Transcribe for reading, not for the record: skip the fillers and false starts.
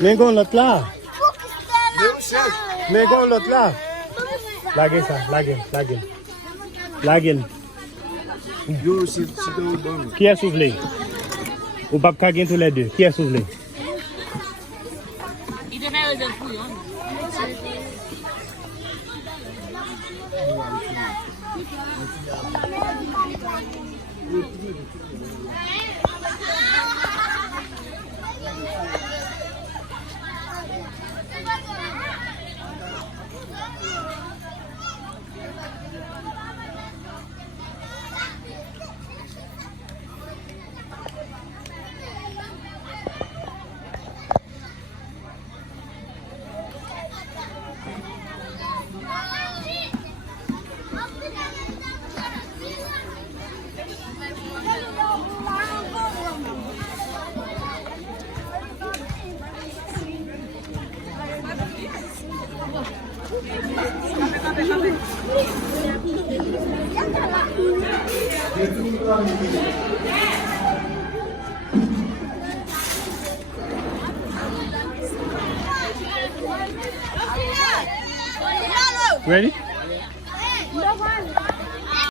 Nego l'autre là. Nego l'autre là. Lagin ça, lagin. Lagin. Yo, c'est bon. Qui est soufflé? Ou pas gagner tous les deux? Qui est soufflé? Il devait être fouillon. Ready?